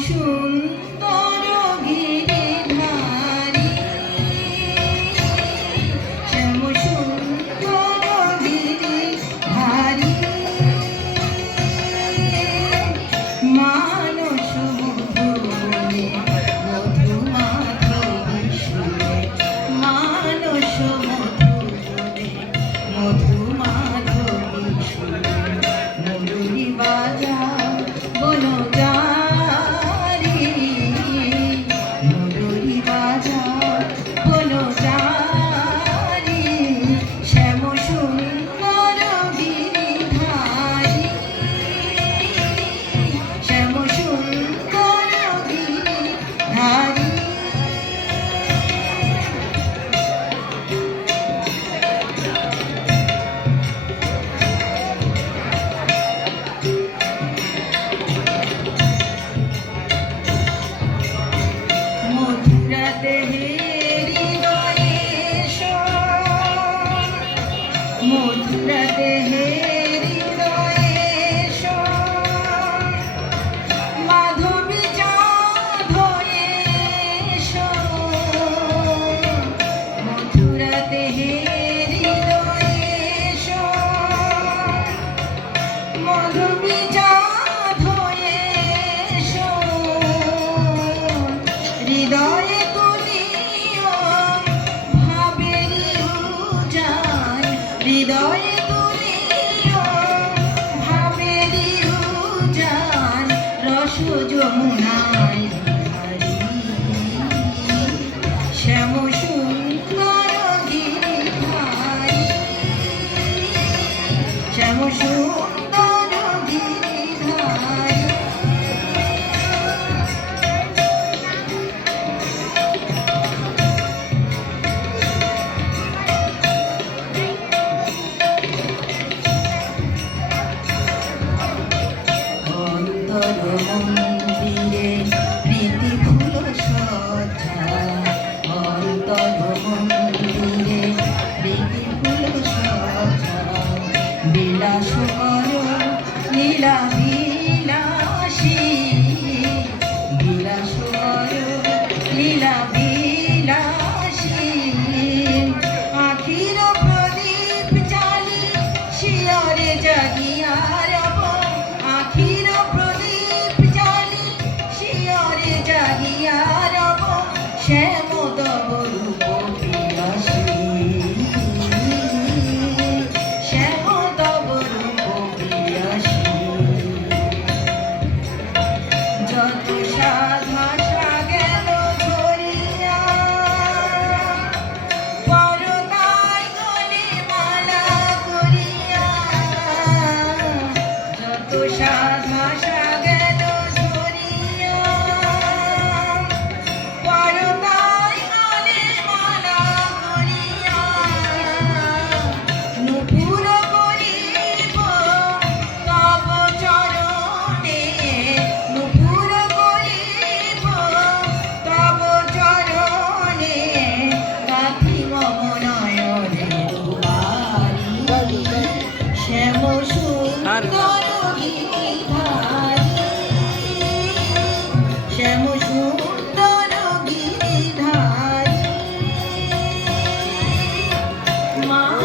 সুন্দর গিরি I মন্দিরে প্রীতি ফুল সজ্জা। অন্তর মন্দিরে প্রীতি ফুল সজ্জা। বিলাস কর নীলা Yeah. 고마워.